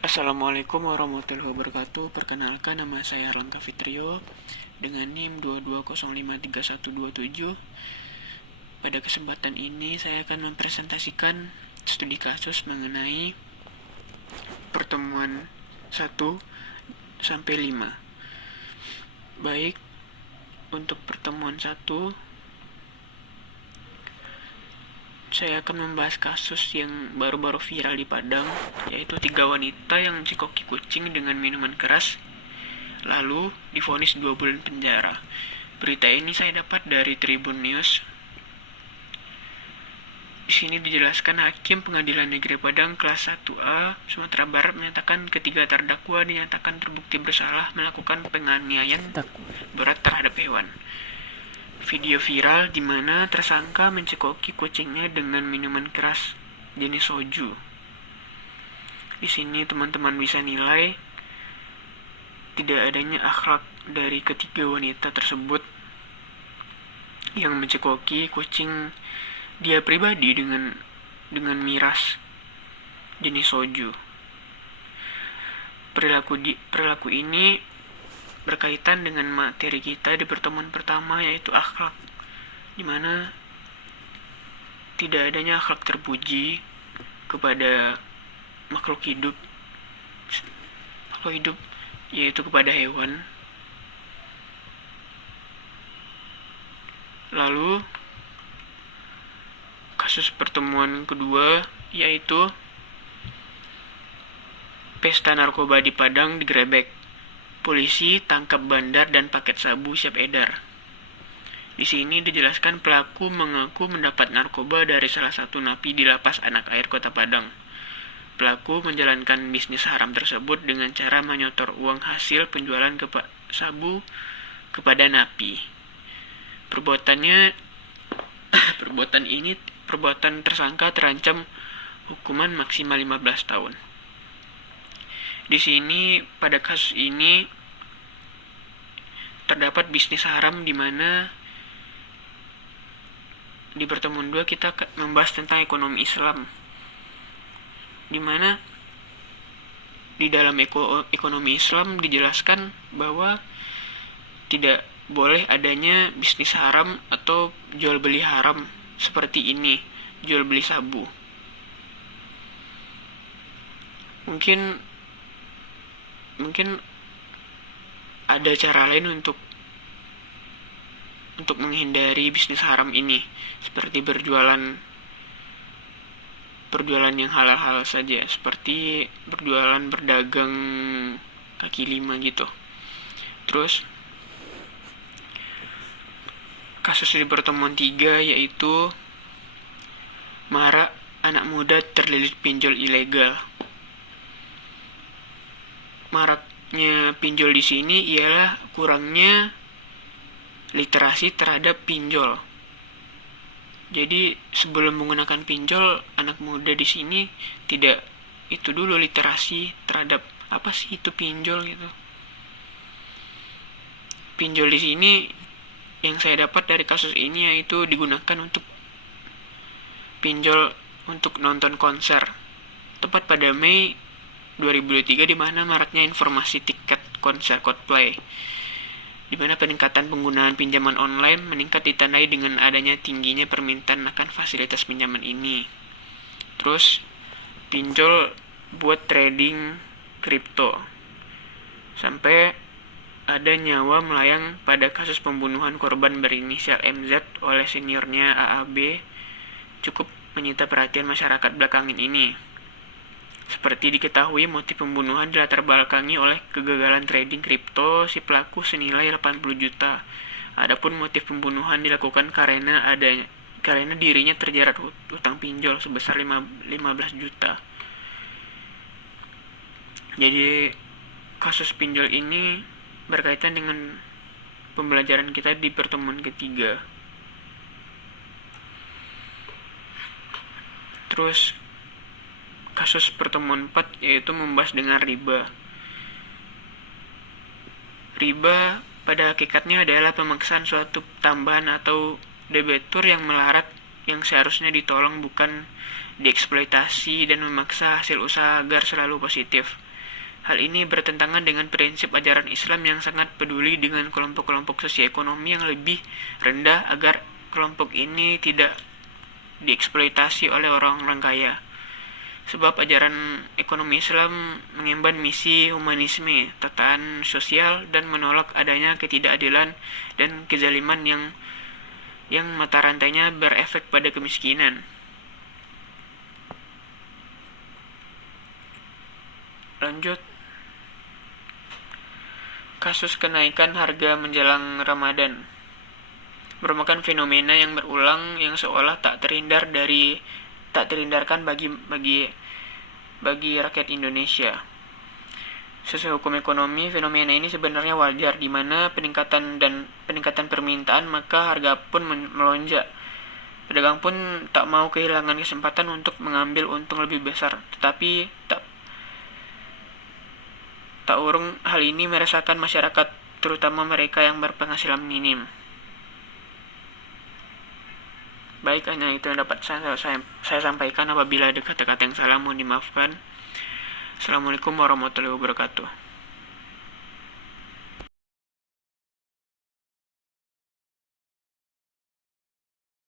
Assalamualaikum warahmatullahi wabarakatuh. Perkenalkan, nama saya Erlangga Fitrio dengan NIM 220531127. Pada kesempatan ini saya akan mempresentasikan studi kasus mengenai pertemuan 1 sampai 5. Baik, untuk pertemuan 1 saya akan membahas kasus yang baru-baru viral di Padang, yaitu 3 wanita yang mencekoki kucing dengan minuman keras, lalu divonis 2 bulan penjara. Berita ini saya dapat dari Tribun News. Di sini dijelaskan Hakim Pengadilan Negeri Padang kelas 1A Sumatera Barat menyatakan ketiga terdakwa dinyatakan terbukti bersalah melakukan penganiayaan berat terhadap hewan. Video viral di mana tersangka mencekoki kucingnya dengan minuman keras jenis soju. Di sini teman-teman bisa nilai tidak adanya akhlak dari ketiga wanita tersebut yang mencekoki kucing dia pribadi dengan miras jenis soju. Perilaku ini berkaitan dengan materi kita di pertemuan pertama, yaitu akhlak, dimana tidak adanya akhlak terpuji kepada makhluk hidup yaitu kepada hewan. Lalu kasus pertemuan kedua, yaitu pesta narkoba di Padang digerebek. Polisi tangkap bandar dan paket sabu siap edar. Di sini dijelaskan pelaku mengaku mendapat narkoba dari salah satu napi di lapas Anak Air Kota Padang. Pelaku menjalankan bisnis haram tersebut dengan cara menyetor uang hasil penjualan sabu kepada napi. Perbuatan tersangka terancam hukuman maksimal 15 tahun. Di sini pada kasus ini terdapat bisnis haram, di mana di pertemuan 2 kita membahas tentang ekonomi Islam, di mana di dalam ekonomi Islam dijelaskan bahwa tidak boleh adanya bisnis haram atau jual beli haram seperti ini, jual beli sabu. Mungkin ada cara lain untuk menghindari bisnis haram ini, seperti berjualan yang halal-halal saja, seperti berdagang kaki lima gitu. Terus kasus di pertemuan 3, yaitu marak anak muda terlilit pinjol ilegal. Maraknya pinjol di sini ialah kurangnya literasi terhadap pinjol. Jadi sebelum menggunakan pinjol, anak muda di sini tidak itu dulu literasi terhadap apa sih itu pinjol gitu. Pinjol di sini yang saya dapat dari kasus ini yaitu digunakan untuk pinjol untuk nonton konser. Tepat pada Mei 2023, di mana maraknya informasi tiket konser Coldplay, di mana peningkatan penggunaan pinjaman online meningkat ditandai dengan adanya tingginya permintaan akan fasilitas pinjaman ini. Terus pinjol buat trading kripto, sampai ada nyawa melayang pada kasus pembunuhan korban berinisial MZ oleh seniornya AAB cukup menyita perhatian masyarakat belakangan ini. Seperti diketahui, motif pembunuhan dilatar belakangi oleh kegagalan trading kripto si pelaku senilai 80 juta. Adapun motif pembunuhan dilakukan karena dirinya terjerat hutang pinjol sebesar 15 juta. Jadi kasus pinjol ini berkaitan dengan pembelajaran kita di pertemuan ketiga. Terus kasus pertemuan 4, yaitu membahas dengan riba. Riba pada hakikatnya adalah pemaksaan suatu tambahan atau debitur yang melarat yang seharusnya ditolong, bukan dieksploitasi dan memaksa hasil usaha agar selalu positif. Hal ini bertentangan dengan prinsip ajaran Islam yang sangat peduli dengan kelompok-kelompok sosioekonomi yang lebih rendah agar kelompok ini tidak dieksploitasi oleh orang-orang kaya. Sebab ajaran ekonomi Islam mengemban misi humanisme, tataan sosial, dan menolak adanya ketidakadilan dan kezaliman yang mata rantainya berefek pada kemiskinan. Lanjut, kasus kenaikan harga menjelang Ramadan merupakan fenomena yang berulang yang seolah tak terhindarkan bagi rakyat Indonesia. Sesuai hukum ekonomi, fenomena ini sebenarnya wajar, di mana peningkatan permintaan maka harga pun melonjak. Pedagang pun tak mau kehilangan kesempatan untuk mengambil untung lebih besar, tetapi tak urung hal ini meresahkan masyarakat, terutama mereka yang berpenghasilan minim. Baik, hanya itu yang dapat saya sampaikan. Apabila ada kata-kata yang salah, mohon dimaafkan. Assalamualaikum warahmatullahi wabarakatuh.